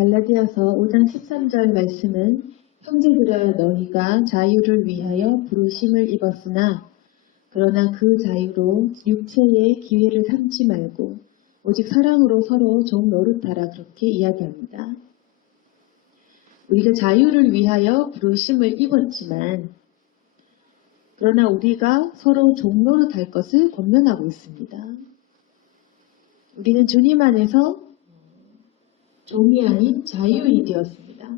갈라디아서 5장 13절 말씀은 형제들아 너희가 자유를 위하여 부르심을 입었으나 그러나 그 자유로 육체의 기회를 삼지 말고 오직 사랑으로 서로 종 노릇하라 그렇게 이야기합니다. 우리가 자유를 위하여 부르심을 입었지만 그러나 우리가 서로 종 노릇할 것을 권면하고 있습니다. 우리는 주님 안에서 종이 아닌 자유인이 되었습니다.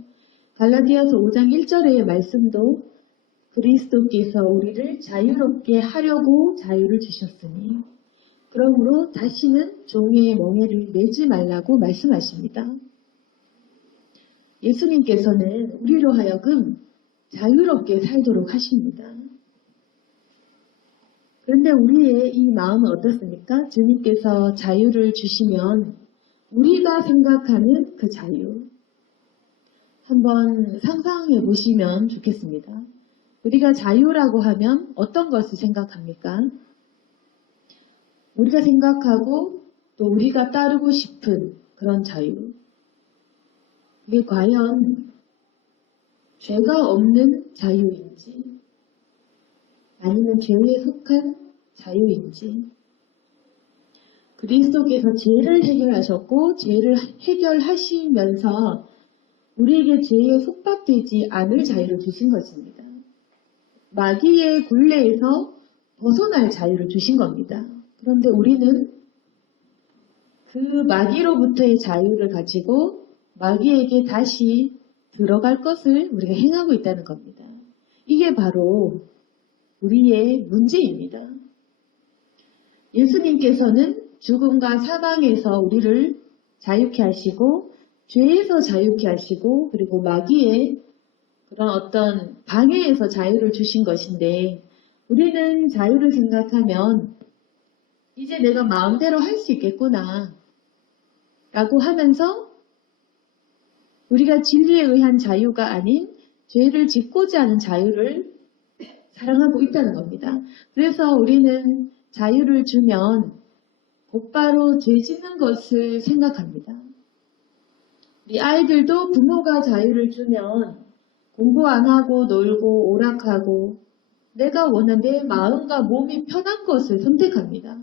갈라디아서 5장 1절의 말씀도 그리스도께서 우리를 자유롭게 하려고 자유를 주셨으니 그러므로 다시는 종의 멍에를 매지 말라고 말씀하십니다. 예수님께서는 우리로 하여금 자유롭게 살도록 하십니다. 그런데 우리의 이 마음은 어떻습니까? 주님께서 자유를 주시면 우리가 생각하는 그 자유 한번 상상해 보시면 좋겠습니다. 우리가 자유라고 하면 어떤 것을 생각합니까? 우리가 생각하고 또 우리가 따르고 싶은 그런 자유. 이게 과연 죄가 없는 자유인지 아니면 죄에 속한 자유인지 그리스도께서 죄를 해결하셨고 죄를 해결하시면서 우리에게 죄에 속박되지 않을 자유를 주신 것입니다. 마귀의 굴레에서 벗어날 자유를 주신 겁니다. 그런데 우리는 그 마귀로부터의 자유를 가지고 마귀에게 다시 들어갈 것을 우리가 행하고 있다는 겁니다. 이게 바로 우리의 문제입니다. 예수님께서는 죽음과 사망에서 우리를 자유케 하시고 죄에서 자유케 하시고 그리고 마귀의 그런 어떤 방해에서 자유를 주신 것인데 우리는 자유를 생각하면 이제 내가 마음대로 할 수 있겠구나 라고 하면서 우리가 진리에 의한 자유가 아닌 죄를 짓고자 하는 자유를 사랑하고 있다는 겁니다. 그래서 우리는 자유를 주면 곧바로 죄 짓는 것을 생각합니다. 우리 아이들도 부모가 자유를 주면 공부 안 하고 놀고 오락하고 내가 원하는 내 마음과 몸이 편한 것을 선택합니다.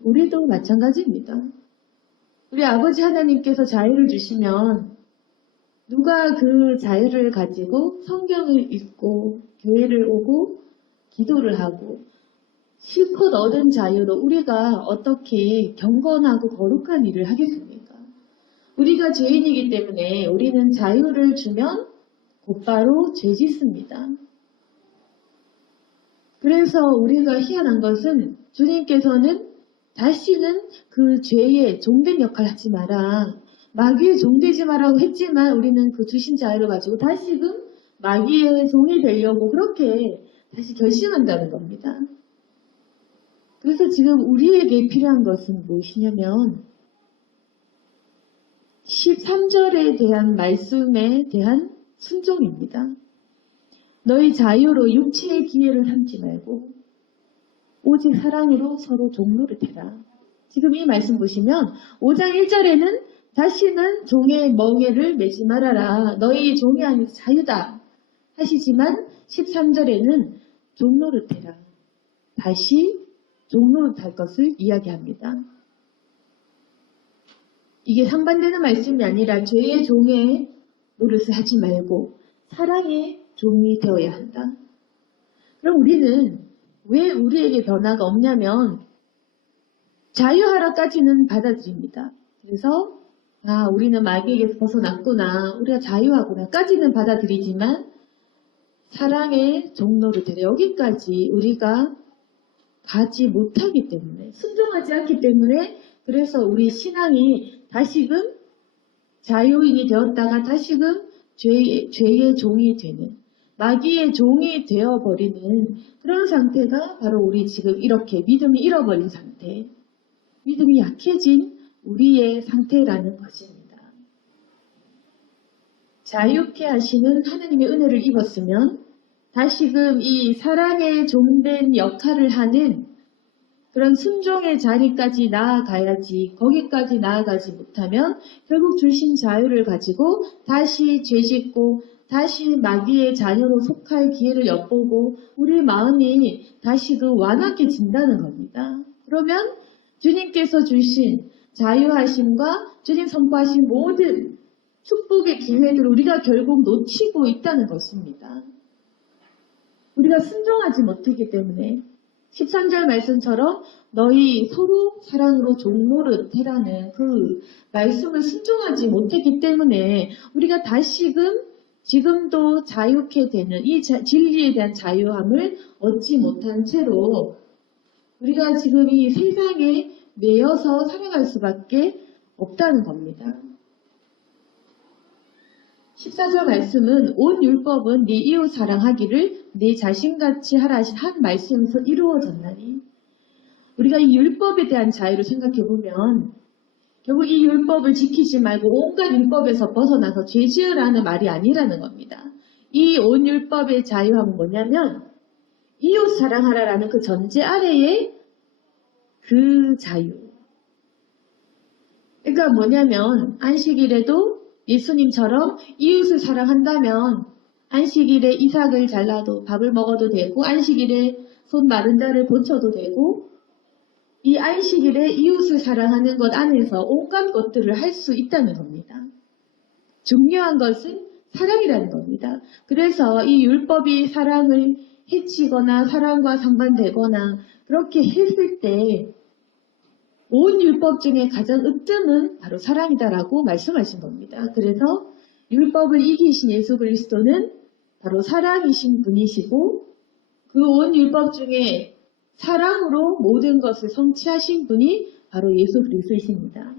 우리도 마찬가지입니다. 우리 아버지 하나님께서 자유를 주시면 누가 그 자유를 가지고 성경을 읽고 교회를 오고 기도를 하고 실컷 얻은 자유로 우리가 어떻게 경건하고 거룩한 일을 하겠습니까? 우리가 죄인이기 때문에 우리는 자유를 주면 곧바로 죄 짓습니다. 그래서 우리가 희한한 것은 주님께서는 다시는 그 죄의 종된 역할을 하지 마라. 마귀의 종되지 마라고 했지만 우리는 그 주신 자유를 가지고 다시금 마귀의 종이 되려고 그렇게 다시 결심한다는 겁니다. 그래서 지금 우리에게 필요한 것은 무엇이냐면 13절에 대한 말씀에 대한 순종입니다. 너희 자유로 육체의 기회를 삼지 말고 오직 사랑으로 서로 종로를 대라. 지금 이 말씀 보시면 5장 1절에는 다시는 종의 멍에를 매지 말아라. 너희 종이 아니라 자유다 하시지만 13절에는 종로를 대라. 다시 종노릇할 것을 이야기합니다. 이게 상반되는 말씀이 아니라 죄의 종의 노릇을 하지 말고 사랑의 종이 되어야 한다. 그럼 우리는 왜 우리에게 변화가 없냐면 자유하라까지는 받아들입니다. 그래서 우리는 마귀에게서 벗어났구나, 우리가 자유하구나까지는 받아들이지만 사랑의 종노릇을 여기까지 우리가 가지 못하기 때문에 순종하지 않기 때문에 그래서 우리 신앙이 다시금 자유인이 되었다가 다시금 죄의 종이 되는 마귀의 종이 되어버리는 그런 상태가 바로 우리 지금 이렇게 믿음이 잃어버린 상태, 믿음이 약해진 우리의 상태라는 것입니다. 자유케 하시는 하나님의 은혜를 입었으면 다시금 이 사랑의 종된 역할을 하는 그런 순종의 자리까지 나아가야지, 거기까지 나아가지 못하면 결국 주신 자유를 가지고 다시 죄짓고 다시 마귀의 자녀로 속할 기회를 엿보고 우리 마음이 다시 그 완악해진다는 겁니다. 그러면 주님께서 주신 자유하심과 주님 선포하신 모든 축복의 기회들을 우리가 결국 놓치고 있다는 것입니다. 우리가 순종하지 못했기 때문에 13절 말씀처럼 너희 서로 사랑으로 종노릇 해라는 그 말씀을 순종하지 못했기 때문에 우리가 다시금 지금도 자유케 되는 이 진리에 대한 자유함을 얻지 못한 채로 우리가 지금 이 세상에 매여서 살아갈 수밖에 없다는 겁니다. 14절 말씀은 온 율법은 네 이웃 사랑하기를 네 자신같이 하라 하신 한 말씀에서 이루어졌나니 우리가 이 율법에 대한 자유를 생각해보면 결국 이 율법을 지키지 말고 온갖 율법에서 벗어나서 죄 지으라는 말이 아니라는 겁니다. 이 온 율법의 자유함은 뭐냐면 이웃 사랑하라라는 그 전제 아래에 그 자유. 그러니까 뭐냐면 안식일에도 예수님처럼 이웃을 사랑한다면 안식일에 이삭을 잘라도 밥을 먹어도 되고 안식일에 손 마른 자를 고쳐도 되고 이 안식일에 이웃을 사랑하는 것 안에서 온갖 것들을 할 수 있다는 겁니다. 중요한 것은 사랑이라는 겁니다. 그래서 이 율법이 사랑을 해치거나 사랑과 상반되거나 그렇게 했을 때 온 율법 중에 가장 으뜸은 바로 사랑이다라고 말씀하신 겁니다. 그래서 율법을 이기신 예수 그리스도는 바로 사랑이신 분이시고 그 온 율법 중에 사랑으로 모든 것을 성취하신 분이 바로 예수 그리스도이십니다.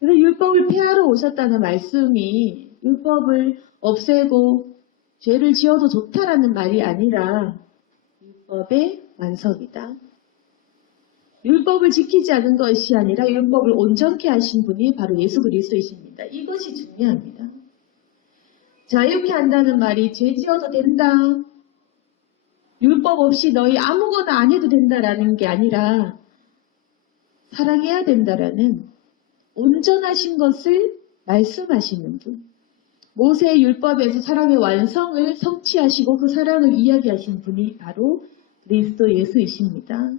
그래서 율법을 폐하러 오셨다는 말씀이 율법을 없애고 죄를 지어도 좋다라는 말이 아니라 율법의 완성이다. 율법을 지키지 않은 것이 아니라 율법을 온전케 하신 분이 바로 예수 그리스도이십니다. 이것이 중요합니다. 자유케 한다는 말이 죄 지어도 된다. 율법 없이 너희 아무거나 안 해도 된다라는 게 아니라 사랑해야 된다라는 온전하신 것을 말씀하시는 분. 모세의 율법에서 사랑의 완성을 성취하시고 그 사랑을 이야기하신 분이 바로 그리스도 예수이십니다.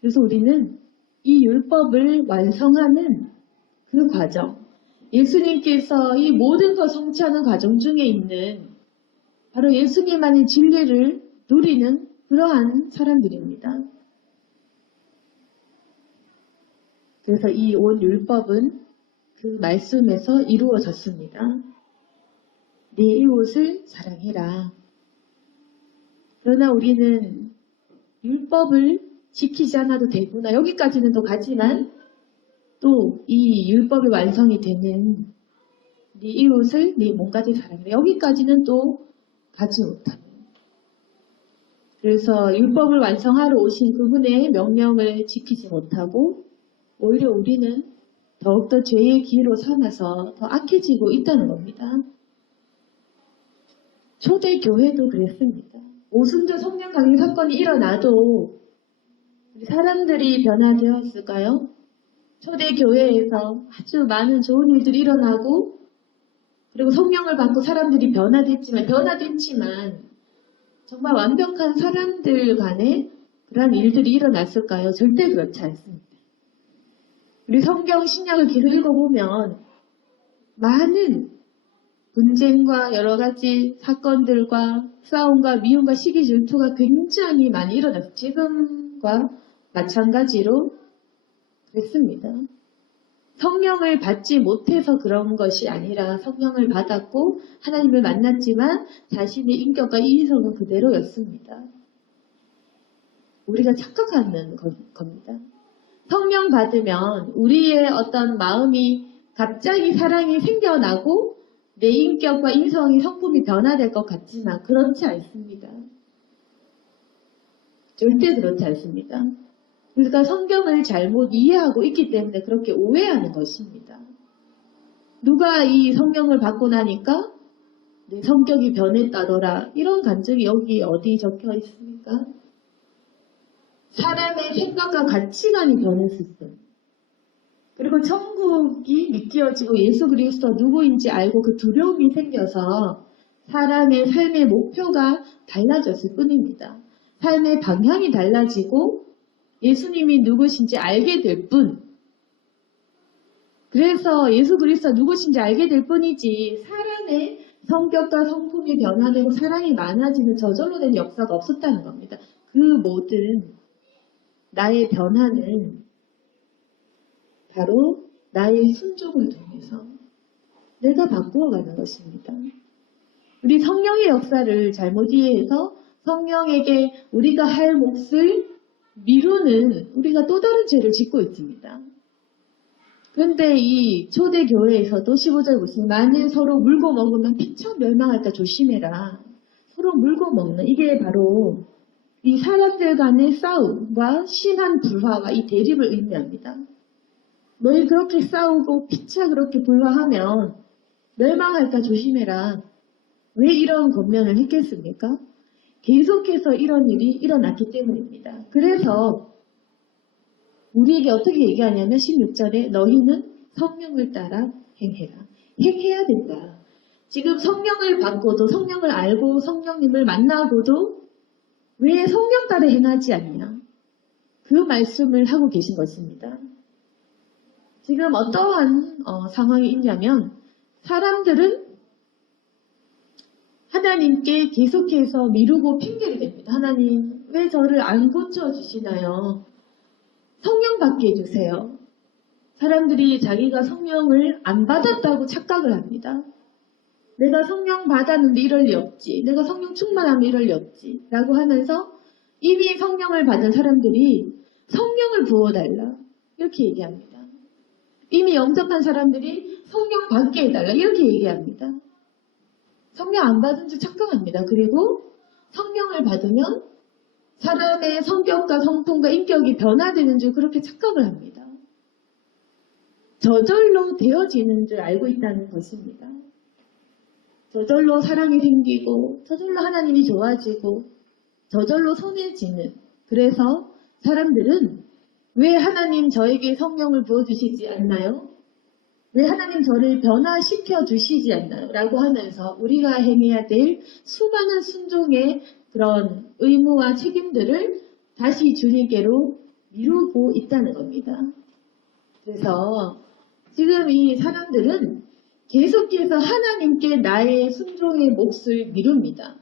그래서 우리는 이 율법을 완성하는 그 과정, 예수님께서 이 모든 것 성취하는 과정 중에 있는 바로 예수님만의 진리를 누리는 그러한 사람들입니다. 그래서 이 온 율법은 그 말씀에서 이루어졌습니다. 네 이웃을 사랑해라. 그러나 우리는 율법을 지키지 않아도 되구나. 여기까지는 또 가지만 또 이 율법이 완성이 되는 네 이웃을 네 몸까지 사랑해라. 여기까지는 또 가지 못합니다. 그래서 율법을 완성하러 오신 그분의 명령을 지키지 못하고 오히려 우리는 더욱더 죄의 기회로 삼아서 더 악해지고 있다는 겁니다. 초대교회도 그랬습니다. 오순절 성령 강림 사건이 일어나도 사람들이 변화되었을까요? 초대교회에서 아주 많은 좋은 일들이 일어나고 그리고 성령을 받고 사람들이 변화됐지만 정말 완벽한 사람들 간에 그러한 일들이 일어났을까요? 절대 그렇지 않습니다. 우리 성경 신약을 계속 읽어보면 많은 분쟁과 여러 가지 사건들과 싸움과 미움과 시기 질투가 굉장히 많이 일어났어요. 지금과 마찬가지로 그랬습니다. 성령을 받지 못해서 그런 것이 아니라 성령을 받았고 하나님을 만났지만 자신의 인격과 이성은 그대로였습니다. 우리가 착각하는 겁니다. 성령 받으면 우리의 어떤 마음이 갑자기 사랑이 생겨나고 내 인격과 인성이 성품이 변화될 것 같지만 그렇지 않습니다. 절대 그렇지 않습니다. 우리가 성경을 잘못 이해하고 있기 때문에 그렇게 오해하는 것입니다. 누가 이 성령을 받고 나니까 내 성격이 변했다더라 이런 간증이 여기 어디 적혀 있습니까? 사람의 생각과 가치관이 변했을 때, 그리고 천국이 믿겨지고 예수 그리스도 누구인지 알고 그 두려움이 생겨서 사람의 삶의 목표가 달라졌을 뿐입니다. 삶의 방향이 달라지고 예수님이 누구신지 알게 될 뿐. 그래서 예수 그리스도 누구신지 알게 될 뿐이지 사람의 성격과 성품이 변화되고 사랑이 많아지는 저절로 된 역사가 없었다는 겁니다. 그 모든 나의 변화는 바로 나의 순종을 통해서 내가 바꾸어가는 것입니다. 우리 성령의 역사를 잘못 이해해서 성령에게 우리가 할 몫을 미루는 우리가 또 다른 죄를 짓고 있습니다. 그런데 이 초대교회에서도 15절 보시면 만일 서로 물고 먹으면 피차 멸망할까 조심해라. 서로 물고 먹는 이게 바로 이 사람들 간의 싸움과 심한 불화와 이 대립을 의미합니다. 너희 그렇게 싸우고 피차 그렇게 불화하면 멸망할까 조심해라. 왜 이런 권면을 했겠습니까? 계속해서 이런 일이 일어났기 때문입니다. 그래서 우리에게 어떻게 얘기하냐면 16절에 너희는 성령을 따라 행해라. 행해야 된다. 지금 성령을 받고도 성령을 알고 성령님을 만나고도 왜 성령 따라 행하지 않냐? 그 말씀을 하고 계신 것입니다. 지금 어떠한 상황이 있냐면 사람들은 하나님께 계속해서 미루고 핑계를 댑니다. 하나님 왜 저를 안 고쳐주시나요? 성령 받게 해주세요. 사람들이 자기가 성령을 안 받았다고 착각을 합니다. 내가 성령 받았는데 이럴 리 없지. 내가 성령 충만하면 이럴 리 없지. 라고 하면서 이미 성령을 받은 사람들이 성령을 부어달라. 이렇게 얘기합니다. 이미 영접한 사람들이 성령 받게 해달라. 이렇게 얘기합니다. 성령 안 받은 줄 착각합니다. 그리고 성령을 받으면 사람의 성격과 성품과 인격이 변화되는 줄 그렇게 착각을 합니다. 저절로 되어지는 줄 알고 있다는 것입니다. 저절로 사랑이 생기고 저절로 하나님이 좋아지고 저절로 선해지는. 그래서 사람들은 왜 하나님 저에게 성령을 부어주시지 않나요? 왜 하나님 저를 변화시켜 주시지 않나요? 라고 하면서 우리가 행해야 될 수많은 순종의 그런 의무와 책임들을 다시 주님께로 미루고 있다는 겁니다. 그래서 지금 이 사람들은 계속해서 하나님께 나의 순종의 몫을 미룹니다.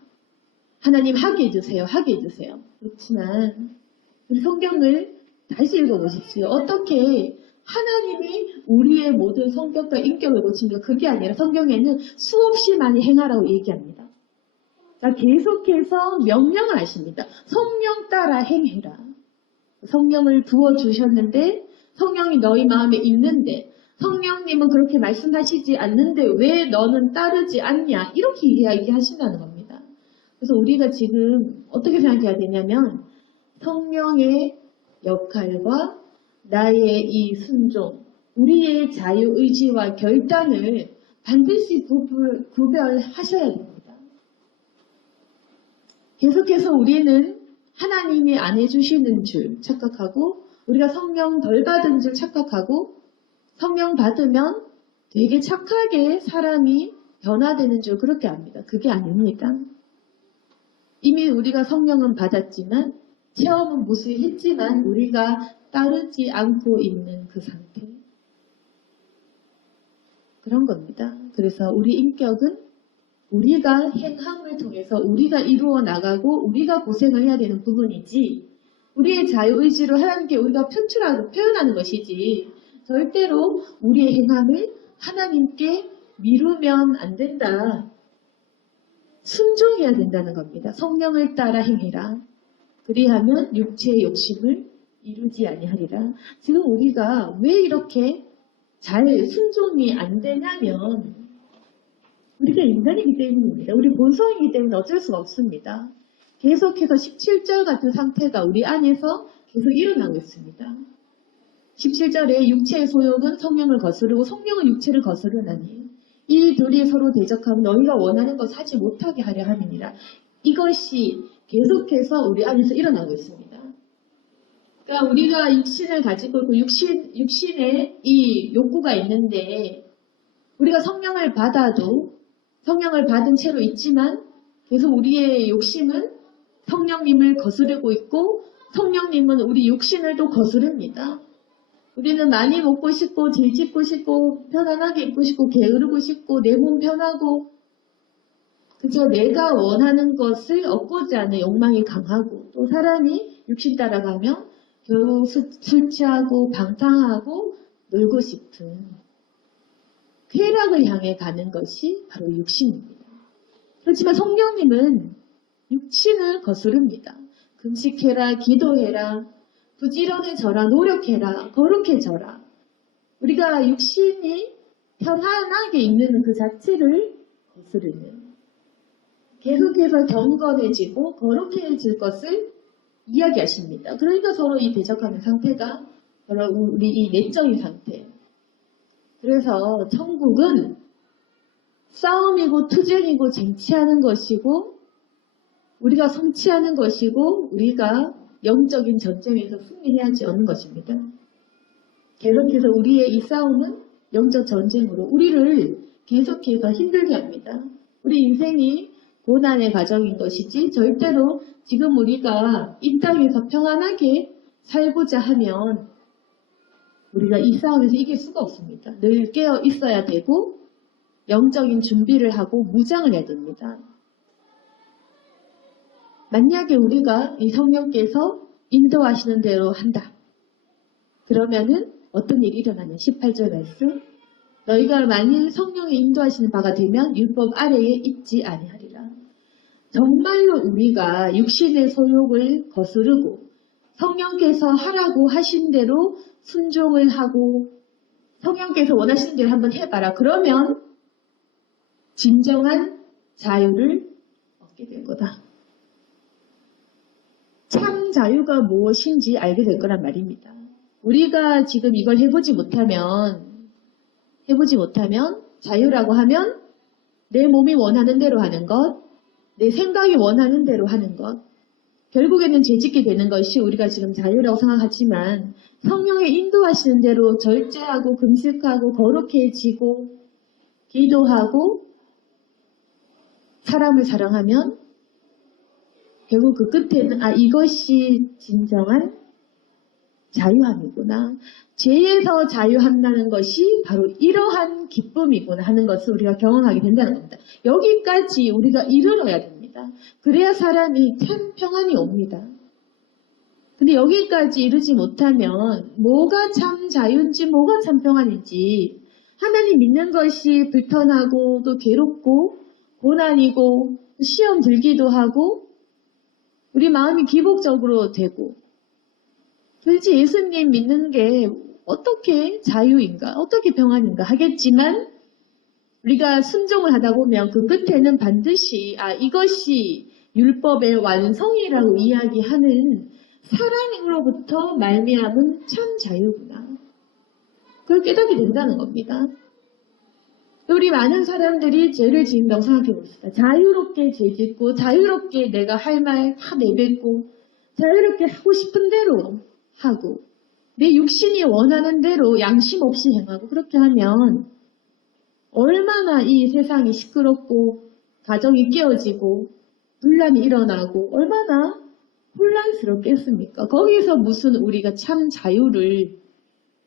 하나님 하게 해주세요. 하게 해주세요. 그렇지만 우리 성경을 다시 읽어보십시오. 어떻게 하나님이 우리의 모든 성격과 인격을 고칩니까? 그게 아니라 성경에는 수없이 많이 행하라고 얘기합니다. 자, 계속해서 명령을 하십니다. 성령 따라 행해라. 성령을 부어주셨는데 성령이 너희 마음에 있는데 성령님은 그렇게 말씀하시지 않는데 왜 너는 따르지 않냐? 이렇게 이야기하신다는 겁니다. 그래서 우리가 지금 어떻게 생각해야 되냐면 성령의 역할과 나의 이 순종, 우리의 자유의지와 결단을 반드시 구별하셔야 됩니다. 계속해서 우리는 하나님이 안 해주시는 줄 착각하고 우리가 성령 덜 받은 줄 착각하고 성령 받으면 되게 착하게 사람이 변화되는 줄 그렇게 압니다. 그게 아닙니다. 이미 우리가 성령은 받았지만 체험은 무수했지만 우리가 따르지 않고 있는 그 상태. 그런 겁니다. 그래서 우리 인격은 우리가 행함을 통해서 우리가 이루어 나가고 우리가 고생을 해야 되는 부분이지 우리의 자유의지로 하나님께 우리가 표출하고 표현하는 것이지 절대로 우리의 행함을 하나님께 미루면 안 된다. 순종해야 된다는 겁니다. 성령을 따라 행해라. 그리하면 육체의 욕심을 이루지 아니하리라. 지금 우리가 왜 이렇게 잘 순종이 안 되냐면 우리가 인간이기 때문입니다. 우리 본성이기 때문에 어쩔 수가 없습니다. 계속해서 17절 같은 상태가 우리 안에서 계속 일어나고 있습니다. 17절에 육체의 소욕은 성령을 거스르고 성령은 육체를 거스르나니 이 둘이 서로 대적하면 너희가 원하는 것을 하지 못하게 하려 함이니라. 이것이 계속해서 우리 안에서 일어나고 있습니다. 그러니까 우리가 육신을 가지고 있고 육신에 이 욕구가 있는데 우리가 성령을 받아도 성령을 받은 채로 있지만 계속 우리의 욕심은 성령님을 거스르고 있고 성령님은 우리 육신을 또 거스릅니다. 우리는 많이 먹고 싶고 질 짓고 싶고 편안하게 입고 싶고 게으르고 싶고 내 몸 편하고 그저 내가 원하는 것을 얻고자 하는 욕망이 강하고 또 사람이 육신 따라가면 결국 술 취하고 방탕하고 놀고 싶은 쾌락을 향해 가는 것이 바로 육신입니다. 그렇지만 성령님은 육신을 거스릅니다. 금식해라, 기도해라, 부지런해져라, 노력해라, 거룩해져라. 우리가 육신이 편안하게 있는 그 자체를 거스르는 계속해서 경건해지고 거룩해질 것을 이야기하십니다. 그러니까 서로 이 대적하는 상태가 바로 우리 이 내적인 상태. 그래서 천국은 싸움이고 투쟁이고 쟁취하는 것이고 우리가 성취하는 것이고 우리가 영적인 전쟁에서 승리해야지 않는 것입니다. 계속해서 우리의 이 싸움은 영적 전쟁으로 우리를 계속해서 힘들게 합니다. 우리 인생이 고난의 과정인 것이지 절대로 지금 우리가 이 땅에서 평안하게 살고자 하면 우리가 이 싸움에서 이길 수가 없습니다. 늘 깨어 있어야 되고 영적인 준비를 하고 무장을 해야 됩니다. 만약에 우리가 이 성령께서 인도하시는 대로 한다. 그러면은 어떤 일이 일어나냐. 18절 말씀. 너희가 만일 성령의 인도하시는 바가 되면 율법 아래에 있지 아니하리라. 정말로 우리가 육신의 소욕을 거스르고 성령께서 하라고 하신 대로 순종을 하고 성령께서 원하시는 대로 한번 해봐라. 그러면 진정한 자유를 얻게 될 거다. 참 자유가 무엇인지 알게 될 거란 말입니다. 우리가 지금 이걸 해보지 못하면 자유라고 하면 내 몸이 원하는 대로 하는 것, 내 생각이 원하는 대로 하는 것, 결국에는 죄짓게 되는 것이 우리가 지금 자유라고 생각하지만 성령의 인도하시는 대로 절제하고 금식하고 거룩해지고 기도하고 사람을 사랑하면 결국 그 끝에는 이것이 진정한 자유함이구나. 죄에서 자유한다는 것이 바로 이러한 기쁨이구나 하는 것을 우리가 경험하게 된다는 겁니다. 여기까지 우리가 이르러야 됩니다. 그래야 사람이 참 평안이 옵니다. 근데 여기까지 이르지 못하면 뭐가 참 자유인지 뭐가 참 평안인지 하나님 믿는 것이 불편하고 또 괴롭고 고난이고 시험 들기도 하고 우리 마음이 기복적으로 되고 도대체 예수님 믿는 게 어떻게 자유인가 어떻게 평안인가 하겠지만 우리가 순종을 하다 보면 그 끝에는 반드시 이것이 율법의 완성이라고 이야기하는 사랑으로부터 말미암은 참 자유구나. 그걸 깨닫게 된다는 겁니다. 우리 많은 사람들이 죄를 지은다고 생각해 봅시다. 자유롭게 죄 짓고 자유롭게 내가 할 말 다 내뱉고 자유롭게 하고 싶은 대로 하고 내 육신이 원하는 대로 양심 없이 행하고 그렇게 하면 얼마나 이 세상이 시끄럽고 가정이 깨어지고 분란이 일어나고 얼마나 혼란스럽겠습니까? 거기서 무슨 우리가 참 자유를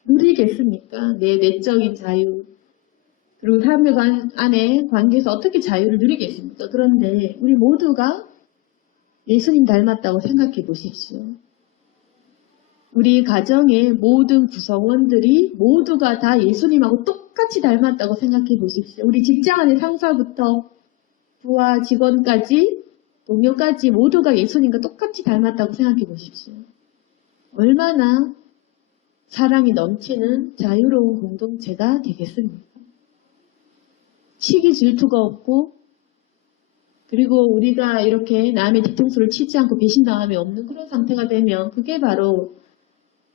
누리겠습니까? 내 내적인 자유 그리고 사람들 안에 관계에서 어떻게 자유를 누리겠습니까? 그런데 우리 모두가 예수님 닮았다고 생각해 보십시오. 우리 가정의 모든 구성원들이 모두가 다 예수님하고 똑같이 닮았다고 생각해 보십시오. 우리 직장 안의 상사부터 부하 직원까지 동료까지 모두가 예수님과 똑같이 닮았다고 생각해 보십시오. 얼마나 사랑이 넘치는 자유로운 공동체가 되겠습니까? 치기 질투가 없고 그리고 우리가 이렇게 남의 뒤통수를 치지 않고 배신당함이 없는 그런 상태가 되면 그게 바로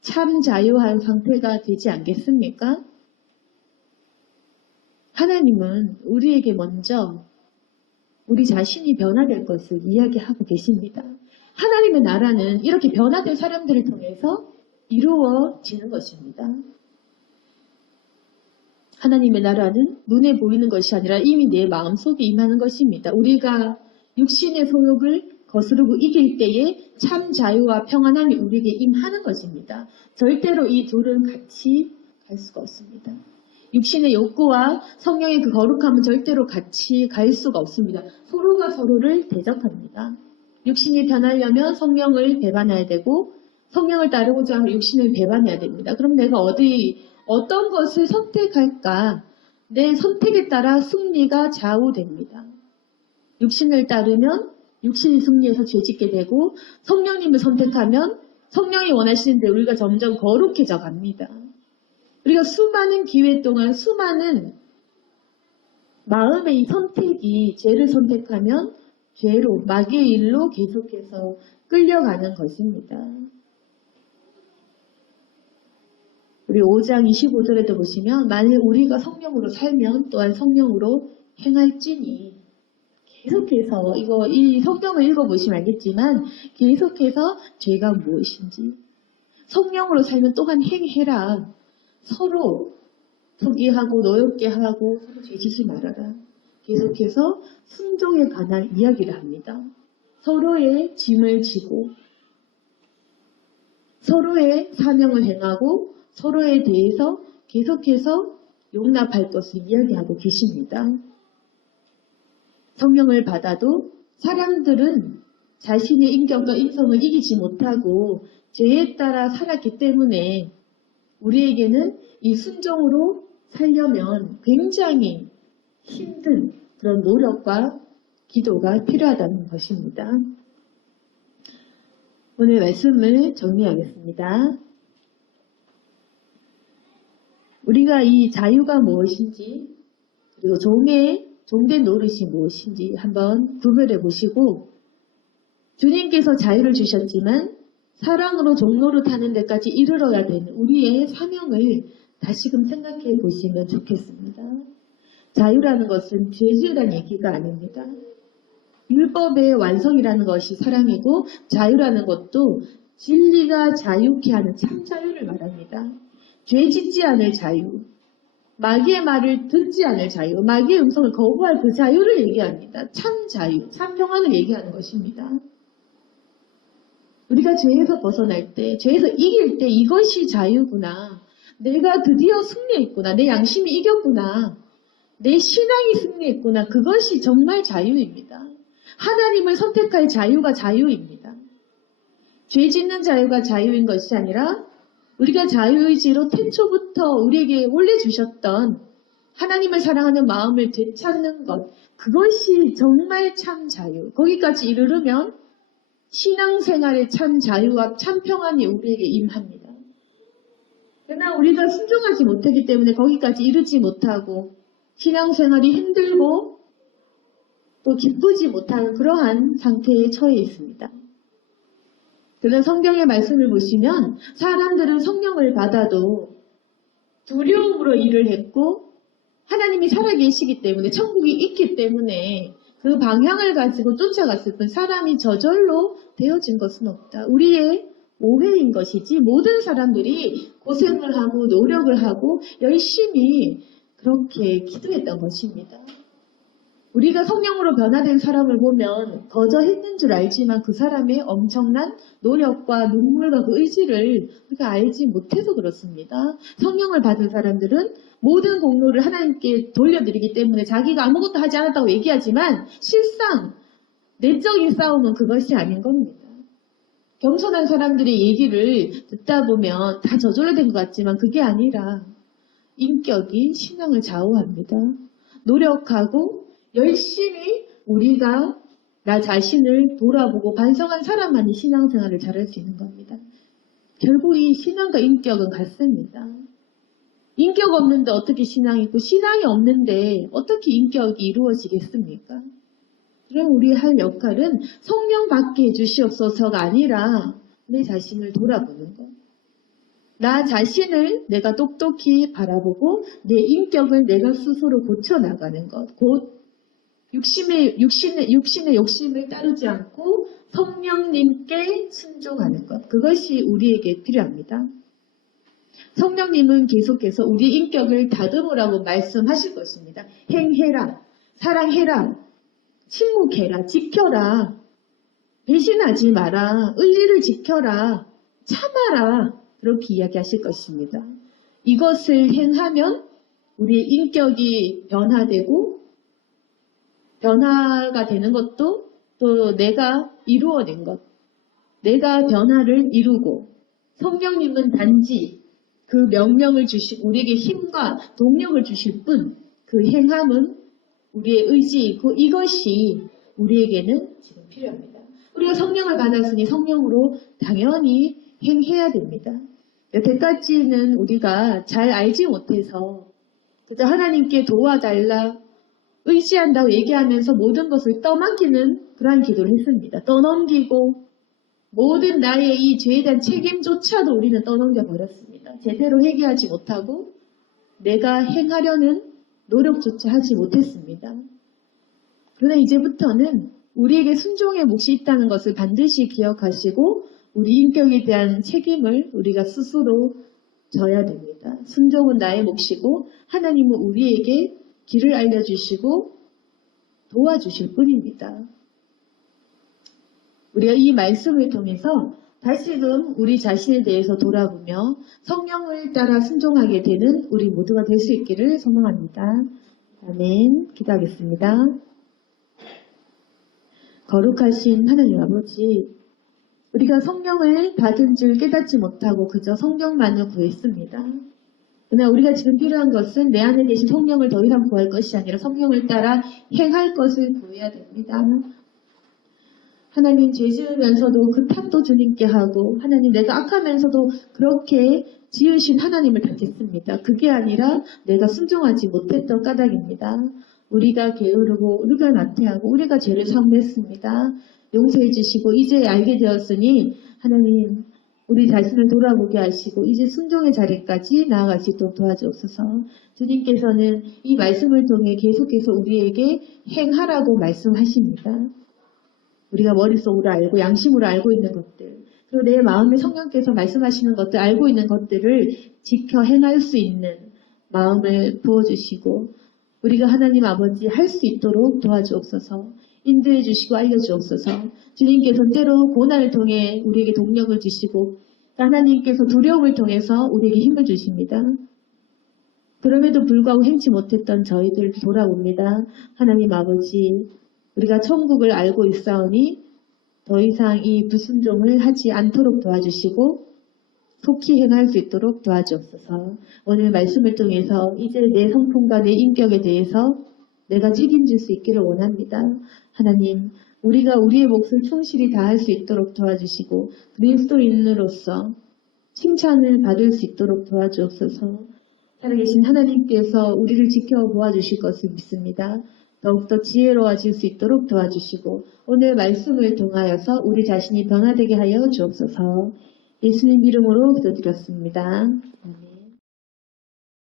참 자유한 상태가 되지 않겠습니까? 하나님은 우리에게 먼저 우리 자신이 변화될 것을 이야기하고 계십니다. 하나님의 나라는 이렇게 변화된 사람들을 통해서 이루어지는 것입니다. 하나님의 나라는 눈에 보이는 것이 아니라 이미 내 마음속에 임하는 것입니다. 우리가 육신의 소욕을 거스르고 이길 때에 참 자유와 평안함이 우리에게 임하는 것입니다. 절대로 이 둘은 같이 갈 수가 없습니다. 육신의 욕구와 성령의 그 거룩함은 절대로 같이 갈 수가 없습니다. 서로가 서로를 대적합니다. 육신이 변하려면 성령을 배반해야 되고 성령을 따르고자 하면 육신을 배반해야 됩니다. 그럼 내가 어떤 것을 선택할까? 내 선택에 따라 승리가 좌우됩니다. 육신을 따르면 육신이 승리해서 죄짓게 되고 성령님을 선택하면 성령이 원하시는 대로 우리가 점점 거룩해져 갑니다. 우리가 수많은 기회 동안 수많은 마음의 이 선택이 죄를 선택하면 죄로 마귀의 일로 계속해서 끌려가는 것입니다. 우리 5장 25절에도 보시면 만일 우리가 성령으로 살면 또한 성령으로 행할지니 계속해서 이 성경을 읽어보시면 알겠지만 계속해서 죄가 무엇인지 성령으로 살면 또한 행해라. 서로 포기하고 노엽게 하고 서로 죄지지 말아라. 계속해서 순종에 관한 이야기를 합니다. 서로의 짐을 지고 서로의 사명을 행하고 서로에 대해서 계속해서 용납할 것을 이야기하고 계십니다. 성령을 받아도 사람들은 자신의 인격과 인성을 이기지 못하고 죄에 따라 살았기 때문에 우리에게는 이 순종으로 살려면 굉장히 힘든 그런 노력과 기도가 필요하다는 것입니다. 오늘 말씀을 정리하겠습니다. 우리가 이 자유가 무엇인지 그리고 종된 노릇이 무엇인지 한번 구별해 보시고 주님께서 자유를 주셨지만 사랑으로 종노릇하는 데까지 이르러야 되는 우리의 사명을 다시금 생각해 보시면 좋겠습니다. 자유라는 것은 죄지으라는 얘기가 아닙니다. 율법의 완성이라는 것이 사랑이고 자유라는 것도 진리가 자유케 하는 참 자유를 말합니다. 죄 짓지 않을 자유, 마귀의 말을 듣지 않을 자유, 마귀의 음성을 거부할 그 자유를 얘기합니다. 참 자유, 참 평안을 얘기하는 것입니다. 우리가 죄에서 벗어날 때, 죄에서 이길 때 이것이 자유구나. 내가 드디어 승리했구나. 내 양심이 이겼구나. 내 신앙이 승리했구나. 그것이 정말 자유입니다. 하나님을 선택할 자유가 자유입니다. 죄 짓는 자유가 자유인 것이 아니라 우리가 자유의지로 태초부터 우리에게 올려주셨던 하나님을 사랑하는 마음을 되찾는 것, 그것이 정말 참 자유. 거기까지 이르르면 신앙생활의 참 자유와 참 평안이 우리에게 임합니다. 그러나 우리가 순종하지 못하기 때문에 거기까지 이르지 못하고 신앙생활이 힘들고 또 기쁘지 못하는 그러한 상태에 처해 있습니다. 그러나 성경의 말씀을 보시면 사람들은 성령을 받아도 두려움으로 일을 했고 하나님이 살아계시기 때문에 천국이 있기 때문에 그 방향을 가지고 쫓아갔을 뿐 사람이 저절로 되어진 것은 없다. 우리의 오해인 것이지 모든 사람들이 고생을 하고 노력을 하고 열심히 그렇게 기도했던 것입니다. 우리가 성령으로 변화된 사람을 보면 거저 했는 줄 알지만 그 사람의 엄청난 노력과 눈물과 그 의지를 우리가 알지 못해서 그렇습니다. 성령을 받은 사람들은 모든 공로를 하나님께 돌려드리기 때문에 자기가 아무것도 하지 않았다고 얘기하지만 실상 내적인 싸움은 그것이 아닌 겁니다. 겸손한 사람들의 얘기를 듣다 보면 다 저절로 된 것 같지만 그게 아니라 인격이 신앙을 좌우합니다. 노력하고 열심히 우리가 나 자신을 돌아보고 반성한 사람만이 신앙생활을 잘할 수 있는 겁니다. 결국 이 신앙과 인격은 같습니다. 인격 없는데 어떻게 신앙이 있고 신앙이 없는데 어떻게 인격이 이루어지겠습니까? 그럼 우리 할 역할은 성령 받게 해주시옵소서가 아니라 내 자신을 돌아보는 것. 나 자신을 내가 똑똑히 바라보고 내 인격을 내가 스스로 고쳐나가는 것. 곧 육신의 욕심을 따르지 않고 성령님께 순종하는 것. 그것이 우리에게 필요합니다. 성령님은 계속해서 우리 인격을 다듬으라고 말씀하실 것입니다. 행해라, 사랑해라, 침묵해라, 지켜라, 배신하지 마라, 의리를 지켜라, 참아라, 그렇게 이야기하실 것입니다. 이것을 행하면 우리의 인격이 변화되고 변화가 되는 것도 또 내가 이루어낸 것, 내가 변화를 이루고 성령님은 단지 그 명령을 주신 우리에게 힘과 동력을 주실 뿐 그 행함은 우리의 의지이고 이것이 우리에게는 지금 필요합니다. 우리가 성령을 받았으니 성령으로 당연히 행해야 됩니다. 여태까지는 우리가 잘 알지 못해서 그저 하나님께 도와달라 의지한다고 얘기하면서 모든 것을 떠맡기는 그러한 기도를 했습니다. 떠넘기고 모든 나의 이 죄에 대한 책임조차도 우리는 떠넘겨 버렸습니다. 제대로 회개하지 못하고 내가 행하려는 노력조차 하지 못했습니다. 그러나 이제부터는 우리에게 순종의 몫이 있다는 것을 반드시 기억하시고 우리 인격에 대한 책임을 우리가 스스로 져야 됩니다. 순종은 나의 몫이고 하나님은 우리에게 길을 알려주시고 도와주실 뿐입니다. 우리가 이 말씀을 통해서 다시금 우리 자신에 대해서 돌아보며 성령을 따라 순종하게 되는 우리 모두가 될 수 있기를 소망합니다. 아멘. 기도하겠습니다. 거룩하신 하나님 아버지, 우리가 성령을 받은 줄 깨닫지 못하고 그저 성령만을 구했습니다. 그러나 우리가 지금 필요한 것은 내 안에 계신 성령을 더 이상 구할 것이 아니라 성령을 따라 행할 것을 구해야 됩니다. 하나님 죄 지으면서도 그 탓도 주님께 하고 하나님 내가 악하면서도 그렇게 지으신 하나님을 탓했습니다. 그게 아니라 내가 순종하지 못했던 까닭입니다. 우리가 게으르고 우리가 나태하고 우리가 죄를 사모했습니다. 용서해 주시고 이제 알게 되었으니 하나님 우리 자신을 돌아보게 하시고 이제 순종의 자리까지 나아갈 수 있도록 도와주옵소서. 주님께서는 이 말씀을 통해 계속해서 우리에게 행하라고 말씀하십니다. 우리가 머릿속으로 알고 양심으로 알고 있는 것들 그리고 내 마음에 성령께서 말씀하시는 것들 알고 있는 것들을 지켜 행할 수 있는 마음을 부어주시고 우리가 하나님 아버지 할 수 있도록 도와주옵소서. 인도해 주시고 알려주옵소서. 주님께서 때로 고난을 통해 우리에게 동력을 주시고 하나님께서 두려움을 통해서 우리에게 힘을 주십니다. 그럼에도 불구하고 행치 못했던 저희들 돌아옵니다. 하나님 아버지 우리가 천국을 알고 있사오니 더 이상 이 불순종을 하지 않도록 도와주시고 속히 행할 수 있도록 도와주옵소서. 오늘 말씀을 통해서 이제 내 성품과 내 인격에 대해서 내가 책임질 수 있기를 원합니다. 하나님, 우리가 우리의 몫을 충실히 다할 수 있도록 도와주시고 그리스도인으로서 칭찬을 받을 수 있도록 도와주옵소서. 살아계신 하나님께서 우리를 지켜보아 주실 것을 믿습니다. 더욱더 지혜로워질 수 있도록 도와주시고 오늘 말씀을 통하여서 우리 자신이 변화되게 하여 주옵소서. 예수님 이름으로 기도드렸습니다. 아멘.